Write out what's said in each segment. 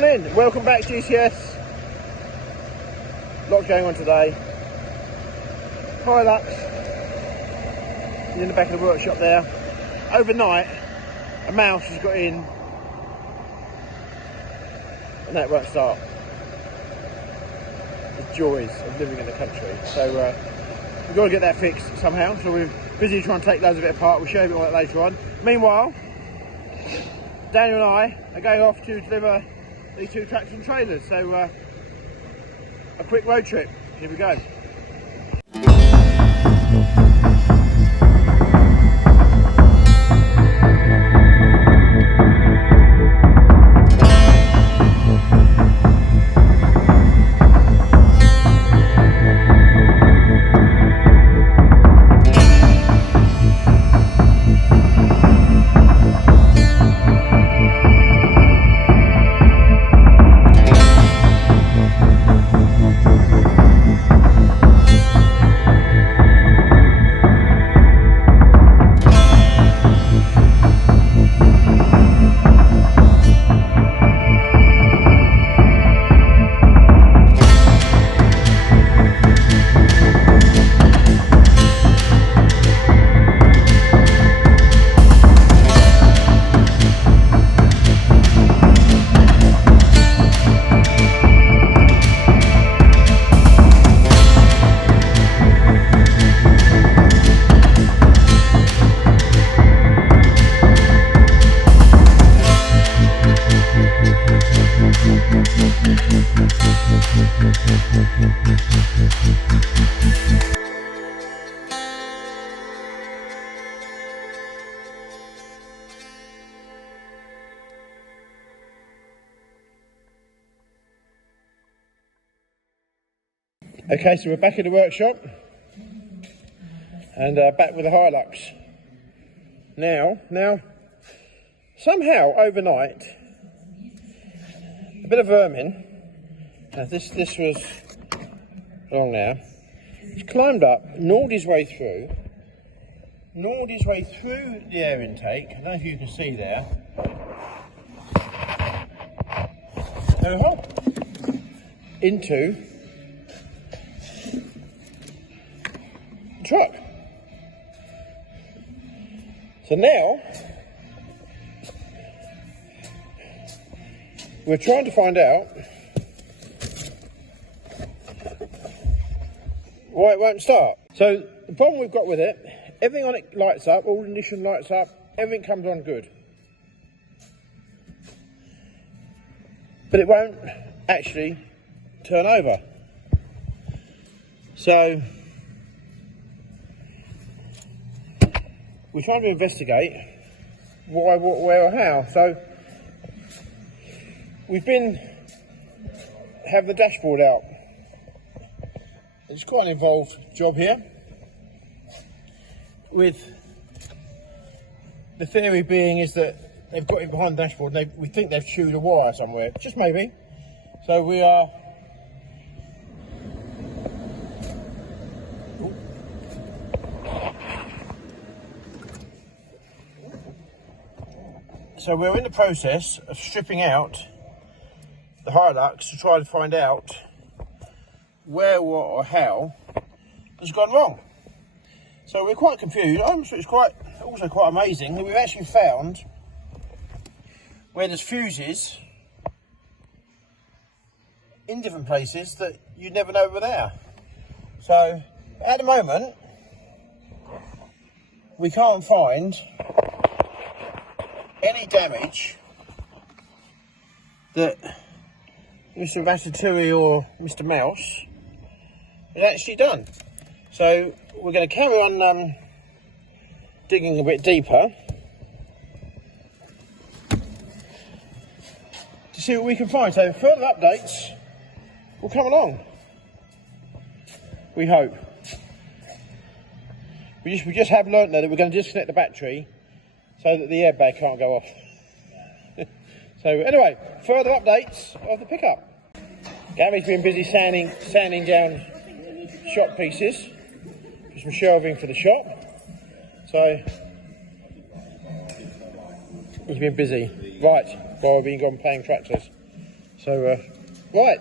Morning, welcome back GCS. Lots going on today. Hilux in the back of the workshop there. Overnight, a mouse has got in and that won't start. The joys of living in the country. So we've got to get that fixed somehow. So we're busy trying to take loads of it apart. We'll show you a bit more of that later on. Meanwhile, Daniel and I are going off to deliver these two tractors and trailers. So a quick road trip. Here we go. Okay, so we're back in the workshop and back with the Hilux. Now, somehow overnight, a bit of vermin. Now this was wrong now. He's climbed up, gnawed his way through the air intake. I don't know if you can see there. And into truck. So now we're trying to find out why it won't start. So the problem we've got with it, everything on it lights up, all ignition lights up, everything comes on good. But it won't actually turn over. So we're trying to investigate why, what, where or how. So we've been having the dashboard out. It's quite an involved job here, with the theory being is that they've got it behind the dashboard and we think they've chewed a wire somewhere, just maybe. So we are we're in the process of stripping out the Hilux to try to find out where, what or how has gone wrong. So we're quite confused. It's also quite amazing that we've actually found where there's fuses in different places that you'd never know were there. So at the moment we can't find any damage that Mr. Ratatouille or Mr. Mouse has actually done. So we're going to carry on digging a bit deeper to see what we can find. So further updates will come along, we hope. We just have learnt that we're going to disconnect the battery so that the airbag can't go off. So anyway, further updates of the pickup. Gary's been busy sanding down shop pieces for some shelving for the shop. So he's been busy. Right, while we've been gone playing tractors. So, right.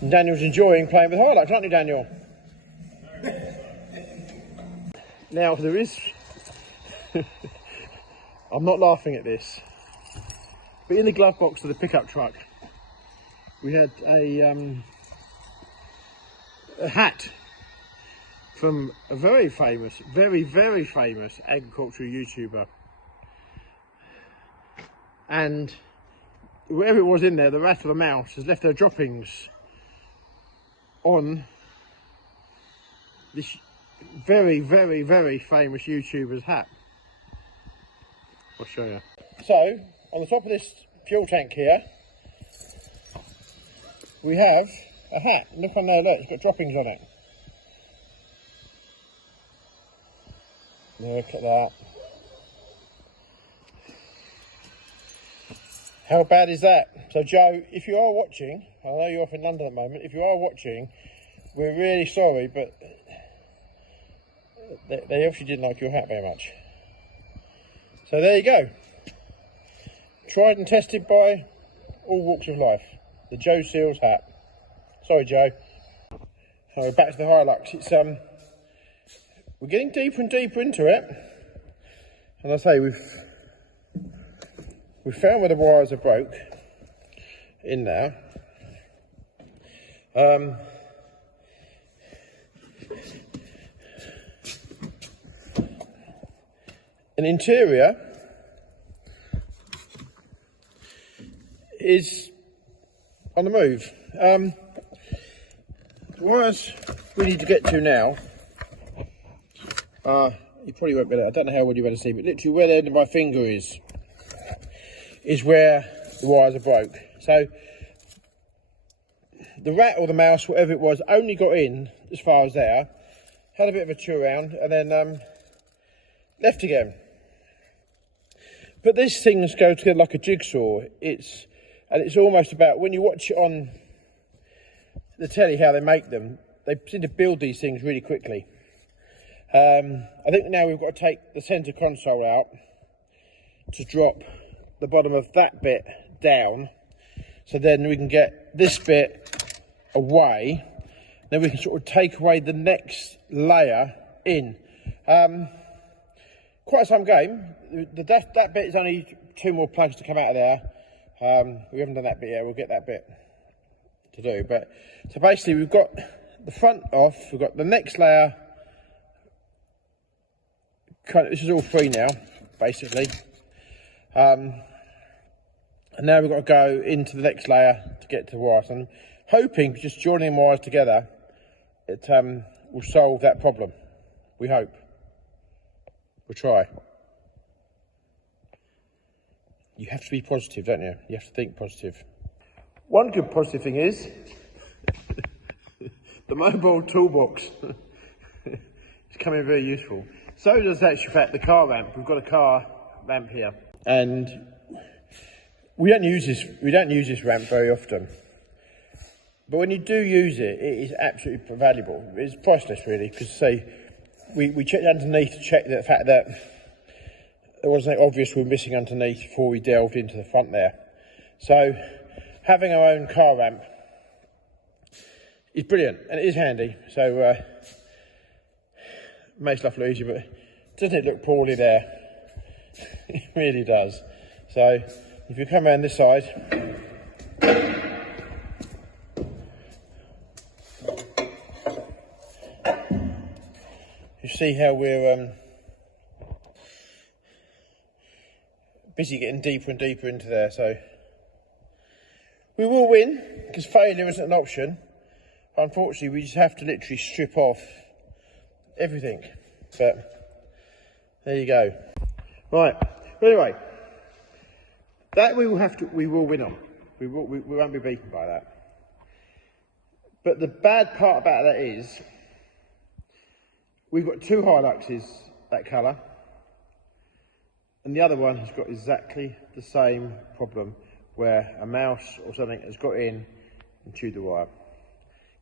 And Daniel's enjoying playing with Hilux, aren't you, Daniel? Now, there is... I'm not laughing at this, but in the glove box of the pickup truck, we had a hat from a very famous, very famous agricultural YouTuber. And whatever it was in there, the rat or the mouse has left their droppings on this very famous YouTuber's hat. I'll show you. So, on the top of this fuel tank here, we have a hat. Look on there, look, it's got droppings on it. Look at that. How bad is that? So Joe, if you are watching, I know you're off in London at the moment, if you are watching, we're really sorry, but they obviously didn't like your hat very much. So there you go. Tried and tested by all walks of life. The Joe Seals hat. Sorry, Joe. So back to the Hilux. It's we're getting deeper and deeper into it. And I say we've found where the wires are broke in there. An interior is on the move. The wires we need to get to now, you probably won't be able to, I don't know how well you'll be able to see, but literally where the end of my finger is where the wires are broke. So the rat or the mouse, whatever it was, only got in as far as there, had a bit of a chew around, and then left again. But these things go together like a jigsaw. It's almost about, when you watch it on the telly how they make them, they seem to build these things really quickly. I think now we've got to take the centre console out to drop the bottom of that bit down, so then we can get this bit away, then we can sort of take away the next layer in. Quite some game. That bit is only 2 more plugs to come out of there. We haven't done that bit yet, we'll get that bit to do. But so basically we've got the front off, we've got the next layer, this is all free now, basically. And now we've got to go into the next layer to get to the wires. And I'm hoping just joining wires together, it will solve that problem. We hope. We'll try. You have to be positive, don't you? You have to think positive. One good positive thing is the mobile toolbox. It's coming very useful. So does actually, in fact, the car ramp. We've got a car ramp here, and we don't use this ramp very often. But when you do use it, it is absolutely valuable. It's priceless, really, because say we checked underneath to check the fact that there wasn't anything obvious we were missing underneath before we delved into the front there. So having our own car ramp is brilliant, and it is handy. So makes life a lot easier, but doesn't it look poorly there? It really does. So if you come around this side, you see how we're busy getting deeper and deeper into there. So we will win, because failure isn't an option. Unfortunately, we just have to literally strip off everything. But there you go. Right. But anyway, that we will win on. We won't be beaten by that. But the bad part about that is we've got 2 Hiluxes that colour, and the other one has got exactly the same problem, where a mouse or something has got in and chewed the wire.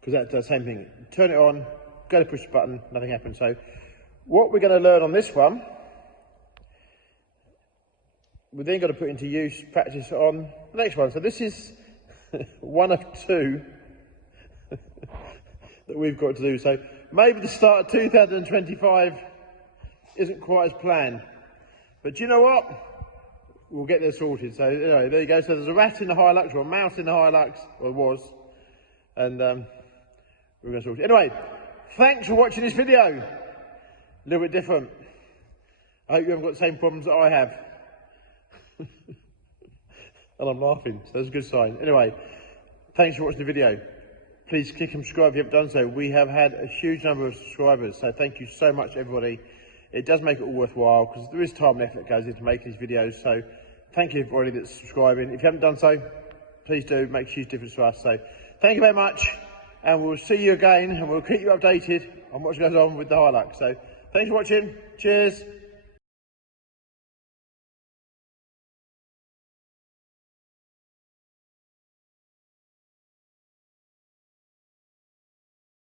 Because that does the same thing. Turn it on, go to push the button, nothing happens. So what we're going to learn on this one, we're then got to put into use, practice on the next one. So this is one of two that we've got to do. So maybe the start of 2025 isn't quite as planned. But do you know what? We'll get this sorted. So anyway, there you go. So there's a rat in the Hilux, or a mouse in the Hilux, or was. And we're going to sort it. Anyway, thanks for watching this video. A little bit different. I hope you haven't got the same problems that I have. And I'm laughing, so that's a good sign. Anyway, thanks for watching the video. Please click and subscribe if you haven't done so. We have had a huge number of subscribers, so thank you so much, everybody. It does make it all worthwhile, because there is time and effort that goes into making these videos. So thank you, everybody that's subscribing. If you haven't done so, please do. It makes a huge difference to us. So thank you very much, and we'll see you again, and we'll keep you updated on what goes on with the Hilux. So thanks for watching. Cheers.